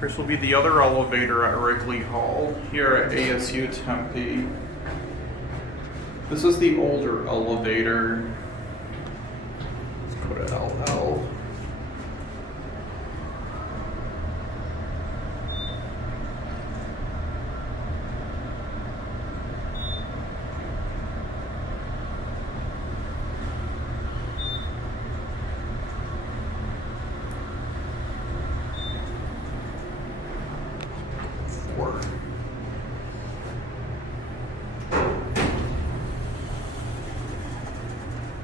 This will be the other elevator at Wrigley Hall here at ASU Tempe. This is the older elevator. Let's go to LL.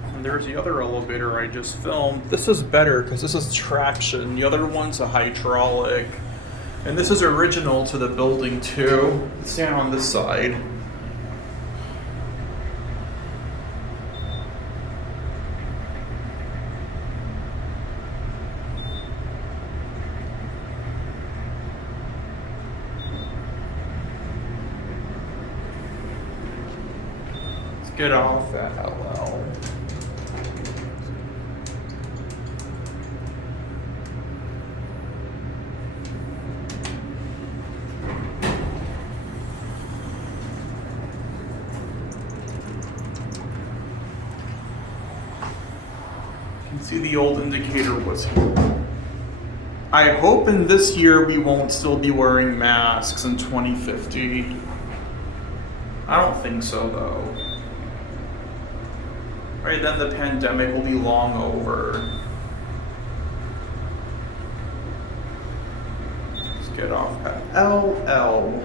And there's the other elevator I just filmed. This is better because this is traction. The other one's a hydraulic. And this is original to the building too. It's down on this side. Get off at LL. You can see the old indicator was here. I hope in this year we won't still be wearing masks in 2050. I don't think so though. Right, then the pandemic will be long over. Let's get off at LL.